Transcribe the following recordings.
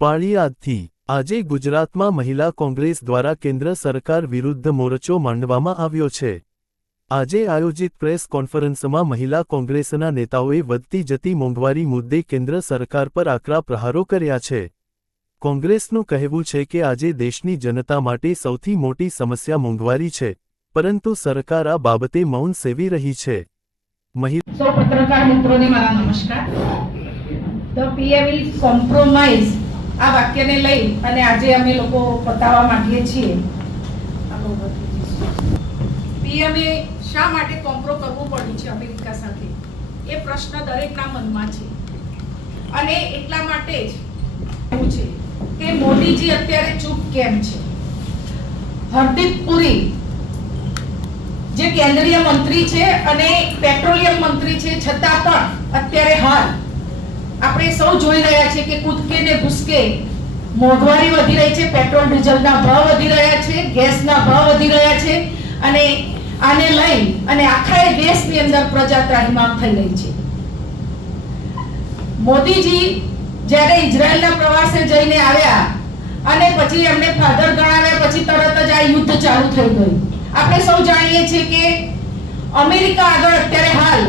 પાળીયાદથી આજે ગુજરાતમાં મહિલા કોંગ્રેસ દ્વારા કેન્દ્ર સરકાર વિરુદ્ધ મોરચો માંડવામાં આવ્યો છે। આજે આયોજિત પ્રેસ કોન્ફરન્સમાં મહિલા કોંગ્રેસના નેતાઓએ વધતી જતી મોંઘવારી મુદ્દે કેન્દ્ર સરકાર પર આકરા પ્રહારો કર્યા છે। કોંગ્રેસનું કહેવું છે કે આજે દેશની જનતા માટે સૌથી મોટી સમસ્યા મોંઘવારી છે, પરંતુ સરકાર આ બાબતે મૌન સેવી રહી છે। સૌ પત્રકાર મિત્રોને મારા નમસ્કાર। ધ પીએમ વિલ કોમ્પ્રોમાઇઝ આ વાક્યને લઈ અને આજે અમે લોકો બતાવવા માંગીએ છીએ પીએમએ શા માટે કોમ્પ્રો કરવું પડ્યું છે અમેરિકા સાથે, એ પ્રશ્ન દરેકના મનમાં છે। અને એટલા માટે જ એવું છે કે મોદીજી અત્યારે ચૂપ કેમ છે। હરદીપ પુરી જે કેન્દ્રીય મંત્રી છે અને પેટ્રોલિયમ મંત્રી છે, છતાં પણ અત્યારે હાલ આપણે સૌ જોઈ રહ્યા છે કે કૂદકે ને ભૂસકે મોંઘવારી વધી રહી છે, પેટ્રોલ ડીઝલના ભાવ વધી રહ્યા છે, ગેસના ભાવ વધી રહ્યા છે અને આને લઈ અને આખા દેશની અંદર પ્રજા ત્રાહિમામ થઈ રહી છે। મોદીજી જ્યારે ઇઝરાયલના પ્રવાસે જઈને આવ્યા અને પછી એમને ફાધર ગણાવ્યા, પછી તરત જ આ યુદ્ધ ચાલુ થઈ ગયું। આપણે સૌ જાણીએ છીએ કે અમેરિકા આગળ અત્યારે હાલ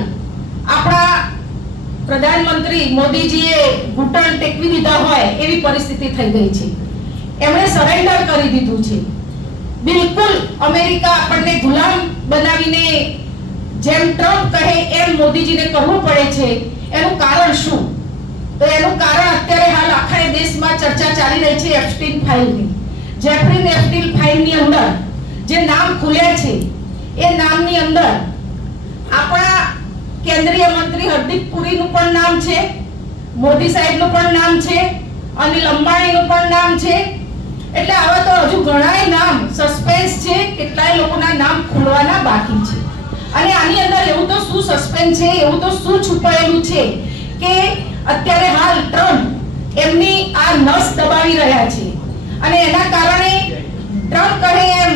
આપણા પ્રધાનમંત્રી મોદીજીએ ઘૂંટણ ટેકવી દીધા હોય એવી પરિસ્થિતિ થઈ ગઈ છે। એમણે સરેન્ડર કરી દીધું છે। બિલકુલ અમેરિકા આપણને ગુલામ બનાવીને જેમ ટ્રમ્પ કહે એમ મોદીજીને કરવું પડે છે। એનું કારણ શું? તો એનું કારણ અત્યારે હાલ આખા દેશમાં ચર્ચા ચાલી રહી છે એપ્સ્ટીન ફાઇલની। જેફરી એપ્સ્ટીન ફાઇલની અંદર જે નામ ખુલ્યા છે એ નામની અંદર આપણા કેન્દ્રીય મંત્રી હરદીપ પુરીનું પણ નામ છે, મોદી સાહેબનું પણ નામ છે, અનિલ અંબાણીનું પણ નામ છે। એટલે આવા તો હજુ ઘણાય નામ સસ્પેન્સ છે, કેટલાય લોકોના નામ ખુલવાના બાકી છે। અને આની અંદર એવું તો શું સસ્પેન્સ છે, એવું તો શું છુપાયેલું છે કે અત્યારે હાલ ટ્રમ્પ એમની આ નસ દબાવી રહ્યા છે અને એના કારણે ટ્રમ્પ કહે એમ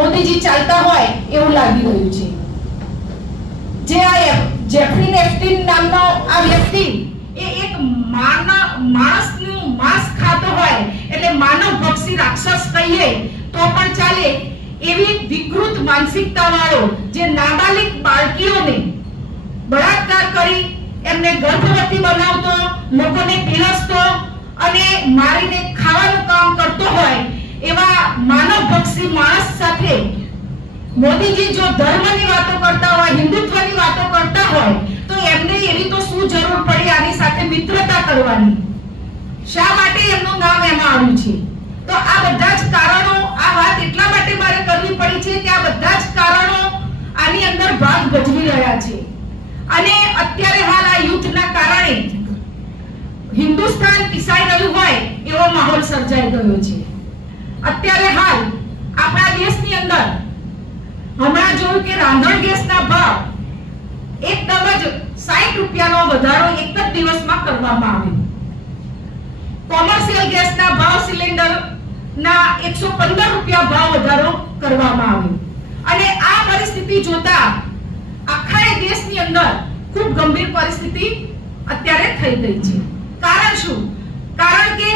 મોદીજી ચાલતા હોય એવું લાગી રહ્યું છે। જે આ જેફરી એપ્સ્ટીન નામનો આ વ્યક્તિ એ એક માણસનું માંસ ખાતો હોય એટલે માનવ ભક્ષી રાક્ષસ કહીએ તો પણ ચાલે એવી વિકૃત માનસિકતા વાળો જે નાબાલિગ બાળકીઓને બળાત્કાર કરી એમને ગર્ભવતી બનાવતો, લોકોને પીરસતો અને મારીને ખાવાનું કામ કરતો હોય એવા માનવ ભક્ષી માણસ સાથે મોદીજી જો ધર્મની વાતો કરતા હોય, હિન્દુત્વની વાતો કરતા હોય તો એમને એવી તો શું જરૂર પડી આની સાથે મિત્રતા કરવાની? શા માટે એમનું નામ એમાં આવ્યું છે? તો આ બધા જ કારણો, આ વાત એટલા માટે મારે કરવી પડી છે કે આ બધા જ કારણો આની અંદર ભાગ ભજવી રહ્યા છે। અને અત્યારે હાલ આ યુદ્ધના કારણે હિન્દુસ્તાન પીસાઈ રહ્યું હોય એવો માહોલ સર્જાઈ ગયો છે। અત્યારે હાલ આપણા દેશની અંદર હમણાં જોયું કે રાંધણ ગેસના ભાવ એકદમ જ 60 રૂપિયાનો વધારો એક જ દિવસમાં કરવામાં આવ્યો। કોમર્શિયલ ગેસના ભાવ સિલિન્ડરના 115 રૂપિયા ભાવ વધારો કરવામાં આવ્યો। અને આ પરિસ્થિતિ જોતા આખા દેશની અંદર ખૂબ ગંભીર પરિસ્થિતિ અત્યારે થઈ ગઈ છે। કારણ શું? કારણ કે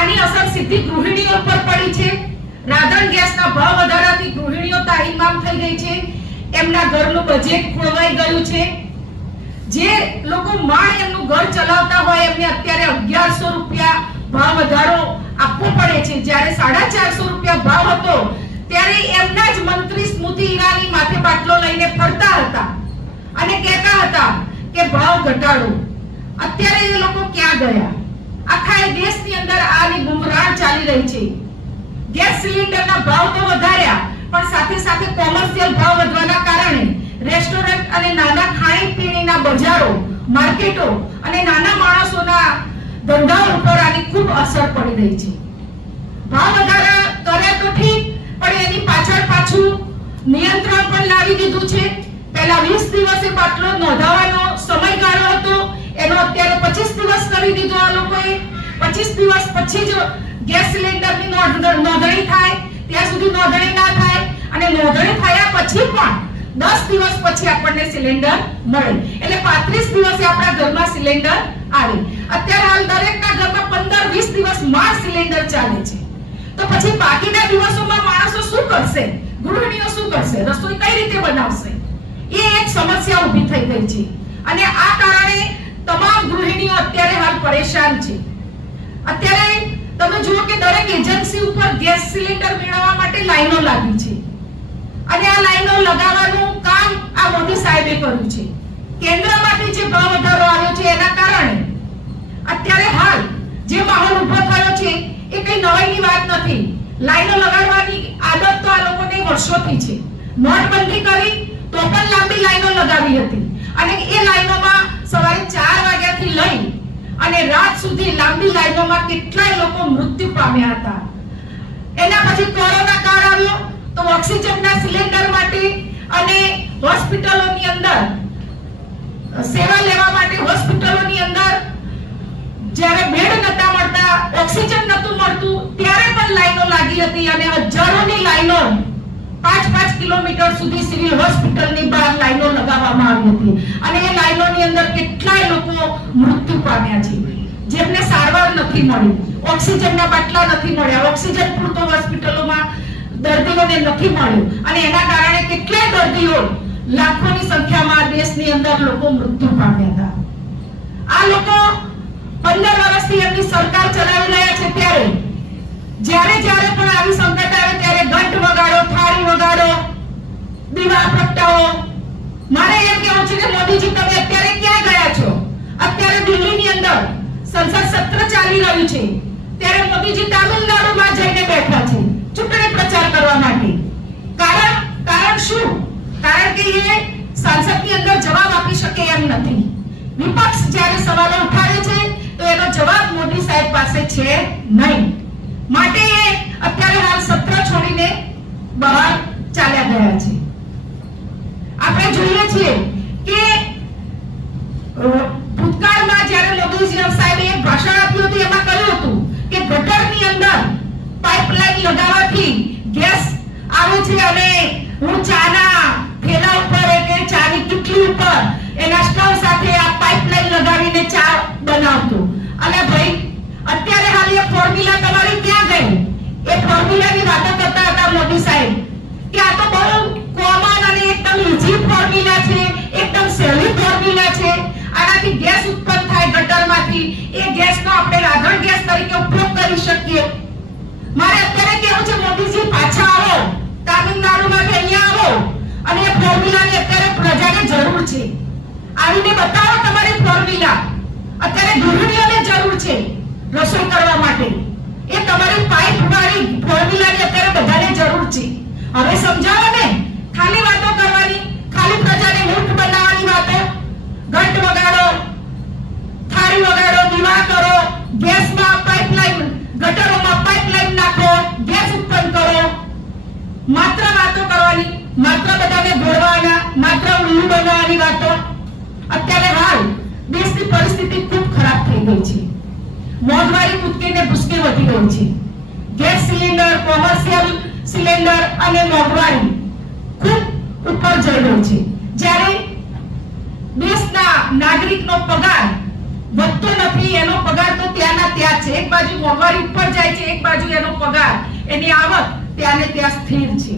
આની અસર સીધી ગૃહિણીઓ પર પડી છે। રાંધણ ગેસના ભાવ વધારાથી ગૃહિણીઓ તારીમામ થઈ ગઈ છે, એમના ઘરનું બજેટ ખોરવાઈ ગયું છે। જે લોકો માંડ એમનું ઘર ચલાવતા હોય એમને અત્યારે 1100 રૂપિયા ભાવ વધારો આપવો પડે છે, જ્યારે 450 રૂપિયા ભાવ હતો ત્યારે એમના જ મંત્રી સ્મૃતિ ઈરાની માથે બાટલો લઈને ફરતા હતા અને કહેતા હતા કે ભાવ ઘટાડો। અત્યારે એ લોકો ક્યાં ગયા? આખા દેશની અંદર આની ગુમરાણ ચાલી રહી છે। ગેસ સિલિન્ડરના ભાવ તો વધાર્યા પણ સાથે સાથે કોમર્શિયલ ભાવ વધવાના કારણે રેસ્ટોરન્ટ અને નાના ખાણીપીણીના બજારો, માર્કેટો અને નાના માણસોના ધંધા ઉપર આની ખૂબ અસર પડી રહી છે। ભાવ વધારા કર્યા તો ઠીક, પણ એની પાછળ નિયંત્રણ પણ લાવી દીધું છે। પહેલા 20 દિવસે બાટલો નોંધાવવાનો સમયગાળો હતો, એનો અત્યારે 25 દિવસ કરી દીધો આ લોકોએ। 25 દિવસ પછી જ ગેસ સિલિન્ડરની નોંધણી થાય, ત્યાં સુધી નોંધણી ના થાય અને નોંધણી થયા પછી પણ 10 દિવસ પછી આપણને સિલિન્ડર મળે, એટલે 35 દિવસે આપણા ઘરમાં સિલિન્ડર આવે. અત્યારે હાલ દરેકના ઘરમાં 15-20 દિવસ માં સિલિન્ડર ચાલે છે. તો પછી બાકીના દિવસોમાં માણસો શું કરશે? ગૃહિણીઓ શું કરશે? રસોઈ કઈ રીતે બનાવશે? એ એક સમસ્યા ઊભી થઈ ગઈ છે અને આ કારણે તમામ ગૃહિણીઓ અત્યારે હાલ પરેશાન છે. અત્યારે તમે જુઓ કે દરેક એજન્સી ઉપર ગેસ સિલિન્ડર મેળવવા માટે લાઈનો લાગી છે અને આ લાઈનો લગાવવાનું કામ આ મોદી સાહેબે કર્યું છે. કેન્દ્રમાંથી જે ભાવ વધારો આવ્યો છે એના કારણે અત્યારે હાલ જે માહોલ ઊભો થયો છે એ કઈ નવાઈની વાત નથી. લાઈનો લગાડવાની આદત તો આ લોકોને વર્ષોથી છે. નોટબંધી કરી તો પણ લાંબી લાઈનો લગાવી હતી અને એ લાઈનોમાં સવારે 4 વાગ્યાથી લઈ અને રાત સુધી લાંબી લાઈનોમાં કેટલાય લોકો મૃત્યુ પામ્યા હતા. એના પછી કોરોના કાળ આવ્યો તો ઓક્સિજનના સિલિન્ડર માટે અને હોસ્પિટલોની અંદર સેવા લેવા માટે હોસ્પિટલોની અંદર જ્યારે બેડ નતા મળતા, ઓક્સિજન નતું મળતું, ત્યારે પણ લાઈનો લાગી હતી અને હજારોની લાઈનો 5-5 કિલોમીટર સુધી સિવિલ હોસ્પિટલની બહાર લાઈનો લગાવવામાં આવી હતી અને એ લાઈનોની અંદર કેટલાય લોકો મૃત્યુ પામ્યા છે જેમને સારવાર નથી મળી, ઓક્સિજનના બાટલા નથી મળ્યા, ઓક્સિજન પૂરતો હોસ્પિટલોમાં દર્દીઓને નથી મળ્યું અને એના કારણે કેટલાય દર્દીઓ લાખોની સંખ્યામાં દેશની અંદર લોકો મૃત્યુ પામ્યા હતા. આ લોકો 15 વર્ષથી એમની સરકાર ચલાવી રહ્યા છે ત્યારે જ્યારે પણ આવી સંકટ આવે ત્યારે ઘંટ વગાડો, થાળી વગાડો, દીવા પ્રગટાવો. મારે એમ કહેવું છે કે મોદીજી તમે અત્યારે ક્યાં ગયા છો? અત્યારે દિલ્હીની અંદર સંસદ સત્ર ચાલી રહ્યું છે ત્યારે મોદીજી તામિલનાડુમાં જઈને બેઠા છે ચૂંટણી પ્રચાર કરવા માટે. કારણ શું? કારણ કે એ સંસદની અંદર જવાબ આપી શકે એમ નથી. વિપક્ષ જ્યારે સવાલો ઉઠાવે છે તો એનો જવાબ મોદી સાહેબ પાસે છે નહીં. માટે એ અત્યારે હાલ સત્ર છોડીને બહાર ચાલ્યા ગયા છે. આપણે જોઈએ છીએ કે ભૂતકાળમાં જ્યારે મોદી સાહેબે એક ભાષણ આપ્યું હતું એમાં કહ્યું હતું કે ગટરની અંદર પાઇપલાઇન લગાવવાથી ગેસ આવે છે અને હું ચાના થેલા ઉપર કે ચાની કિટલી ઉપર એના સ્ટવ સાથે આ પાઇપલાઇન લગાવીને ચા બનાવતો. અને ભાઈ અત્યારે હાલ એ ફોર્મ્યુલા તમારી ક્યાં ગઈ? એ ફોર્મ્યુલાની વાતો કરતા હતા મોદી સાહેબ કે આ તો બહુ કોમન અને એકદમ ઈઝી ફોર્મ્યુલા છે, એકદમ સહેલી ફોર્મ્યુલા છે. આનાથી ગેસ ઉત્પન્ન થાય ગટરમાંથી, એ ગેસનો આપણે રાંધણ ગેસ તરીકે ઉપયોગ કરી શકીએ. મારે અત્યારે કેવું છે મોદીજી પાછા આવો, તામિલનાડુમાંથી અહીંયા આવો અને એ ફોર્મ્યુલાની અત્યારે પ્રજાને જરૂર છે. આવીને બતાવો તમારી ફોર્મ્યુલા. અત્યારે ગૃહિણીઓને જરૂર છે રસોઈ કરવા માટે. એ તમારી પાઇપ વાળી ફોર્મ્યુલાની અત્યારે બધાને જરૂર છે. હવે સમજાવો ને, ખાલી વાતો કરવાની, ખાલી પ્રજાને મૂર્ખ બનાવવાની વાતો. ઘંટ વગાડો, થાળી વગાડો, દીવા કરો, ગેસમાં પાઇપલાઇન, ગટરોમાં પાઇપલાઇન નાખો, ગેસ ઉત્પન્ન કરો. માત્ર વાતો કરવાની, માત્ર બધાને ભરવાના, માત્ર ઉલ્લુ બનાવવાની વાતો. અત્યારે હાલ દેશની પરિસ્થિતિ ખૂબ ખરાબ થઈ ગઈ છે. મોંઘવારી કૂદકીને ભૂસકે વધી ગઈ છે. ગેસ સિલિન્ડર, કોમર્શિયલ સિલિન્ડર અને મોંઘવારી ખૂબ ઉપર જઈ રહી છે. જ્યારે દેશના નાગરિકનો પગાર વધતો નથી, એનો પગાર તો ત્યાંના ત્યાં છે. એક બાજુ મોંઘવારી ઉપર જાય છે, એક બાજુ એનો પગાર, એની આવક ત્યાંને ત્યાં સ્થિર છે.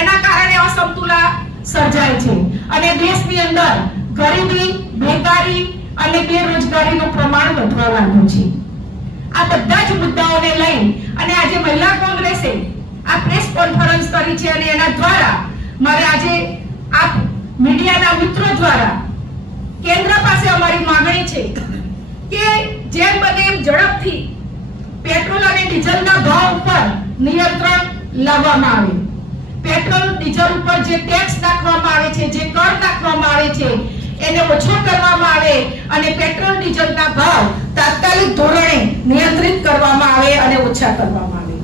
એના કારણે અસમતુલા સર્જાય છે અને દેશની અંદર ગરીબી, બેકારી અને બેરોજગારીનું પ્રમાણ વધવા લાગ્યું છે. આ બધા જ મુદ્દાઓને લઈ અને આજે મહિલા કોંગ્રેસે આ પ્રેસ કોન્ફરન્સ કરી છે અને એના દ્વારા મારે આજે આપ મીડિયાના મિત્રો દ્વારા કેન્દ્ર પાસે અમારી માંગણી છે કે જેમ બને એમ ઝડપથી પેટ્રોલ અને ડીઝલના ભાવ ઉપર નિયંત્રણ લાવવામાં આવે. પેટ્રોલ ડીઝલ ઉપર જે ટેક્સ નાખવામાં આવે છે, જે કર નાખવામાં આવે છે, એને ઓછો કરવામાં આવે અને પેટ્રોલ ડીઝલના ભાવ તાત્કાલિક ધોરણે નિયંત્રિત કરવામાં આવે અને ઓછા કરવામાં આવે.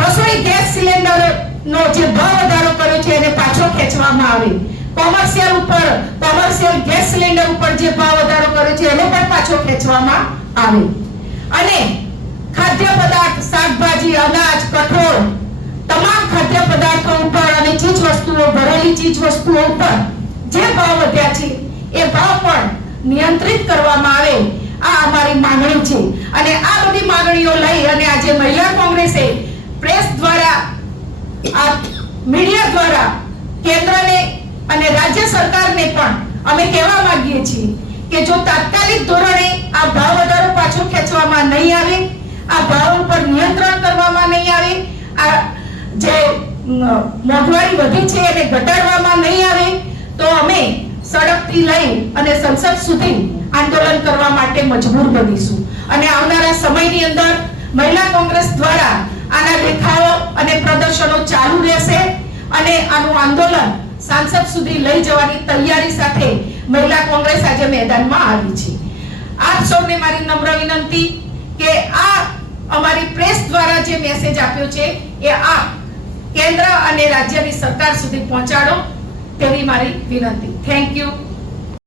રસોઈ ગેસ સિલિન્ડરનો જે ભાવ વધારો કર્યો છે એને પાછો ખેંચવામાં આવે. કોમર્શિયલ ગેસ સિલિન્ડર ઉપર જે ભાવ વધારો કર્યો છે એનો પણ પાછો ખેંચવામાં આવે અને ખાદ્ય પદાર્થ, શાકભાજી, અનાજ, કઠોળ, તમામ ખાદ્ય પદાર્થો ઉપર અને ચીજ વસ્તુઓ, ભરેલી ચીજ વસ્તુઓ ઉપર જે ભાવ વધ્યા છે એ ભાવ પણ નિયંત્રિત કરવામાં આવે આ અમારી માંગણી છે અને આ બધી માંગણીઓ લઈ અને આજે મહિલા કોંગ્રેસે પ્રેસ દ્વારા આ મીડિયા દ્વારા કેન્દ્રને અને રાજ્ય સરકારને પણ અમે કહેવા માંગીએ છીએ કે જો તાત્કાલિક ધોરણે આ ભાવ વધારો પાછો ખેંચવામાં નહીં આવે, આ ભાવ ઉપર નિયંત્રણ કરવામાં નહીં આવે, આ જે મોંઘવારી વધી છે એને ઘટાડવામાં નહીં આવે તો અમે સડકથી લઈ અને સંસદ સુધી આંદોલન કરવા માટે મજબૂર બનીશું અને આવનારા સમયની અંદર મહિલા કોંગ્રેસ દ્વારા આના દેખાવો અને પ્રદર્શનો ચાલુ રહેશે અને આનું આંદોલન સંસદ સુધી લઈ જવાની તૈયારી સાથે મહિલા કોંગ્રેસ આજે મેદાનમાં આવી છે. આપ સૌને મારી નમ્ર વિનંતી કે આ અમારી પ્રેસ દ્વારા જે મેસેજ આપ્યો છે એ આ કેન્દ્ર અને રાજ્યની સરકાર સુધી પહોંચાડો તેવી મારી વિનંતી. Thank you.